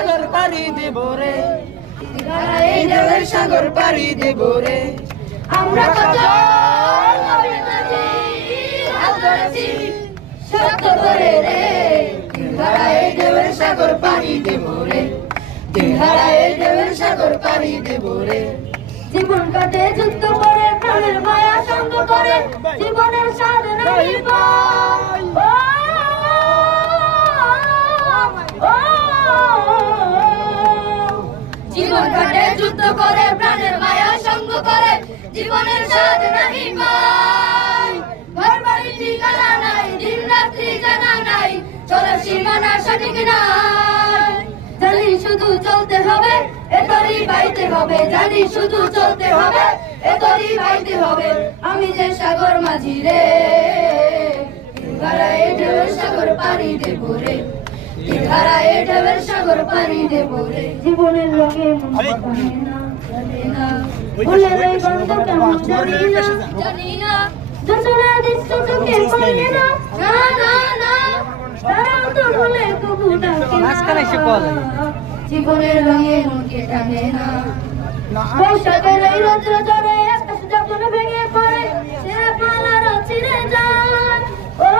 সাগর পাড়ি দেব রে, এই ঢেউয়ের সাগর পাড়ি দেব রে। আমরা কত নবীর মাঝি হাত ধরেছি শক্ত করে রে, তিনধারা এই ঢেউয়ের সাগর পাড়ি দেব রে, তিনধারা এই ঢেউয়ের সাগর পাড়ি দেব রে। জীবন কাটে যুদ্ধ করে, প্রাণের মায়া সঙ্গ করে, জীবনের স্বাদ নাই পাই। জীবন কাটে যুদ্ধ করে, প্রাণের মায়া সঙ্গ করে, জীবনের স্বাদ নাই পাই। ঘর বাড়ি ঠিকানা নাই, দিন রাত্রি জানা নাই, চলার সীমানা সঠিক নাই। জানি শুধু চলতে হবে, এতরি বাইতে হবে, জানি শুধু চলতে হবে, এতরি বাইতে হবে। আমি যে সাগর মাঝি রে, তিনধারা এই ঢেউয়ের সাগর পাড়ি দেব রে, তিনধারা এই ঢেউয়ের সাগর পাড়ি দেব রে। জীবনের রঙে জানি না, ভুলে যাই গন্ধ কেমন জানি না, জানি না, যতটা দৃশ্য চোখে পড়ে না, না না না, তারাও তো ভুলে তবু ডাকে না। জীবনের রঙে মনকে টানে না, বৈশাখের এই রৌদ্র ঝড়ে আকাশ যখন ভেঙে পড়ে, সে পালার ছিঁড়ে যায়। ও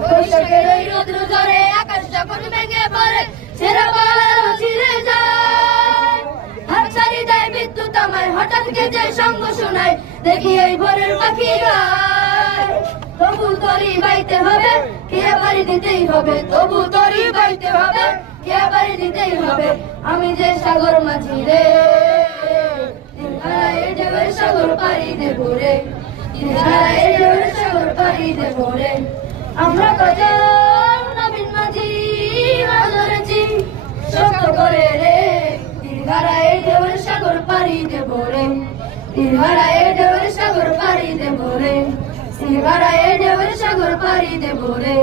বৈশাখের এই রৌদ্র ঝড়ে আকাশ যখন ভেঙে পড়ে, সেরা পালার ছিঁড়ে যায়। হাত ছাড়ি দেয় বিদ্যুৎ আমায়, হঠাৎ গেছে সঙ্গ শোনায়, দেখি এই ভোরের পাখি গায়। তবু তরি বাইতে হবে, কে বাড়ি দিতেই হবে, তবু তরি বাইতে হবে, কে বাড়ি দিতেই হবে। আমি যে সাগর মাঝি রে, তিনধারা এই ঢেউয়ের সাগর পাড়ি দেব রে, তিনধারা এই ঢেউয়ের সাগর পাড়ি দেব রে। আমরা কজন নবীন মাঝি হাত ধরেছি শক্ত করে রে, তিনধারা এই ঢেউয়ের সাগর পাড়ি দেব রে, তিনধারা এই ঢেউয়ের সাগর পাড়ি দেব রে, তিনধারা এই ঢেউয়ের সাগর পাড়ি দেব রে।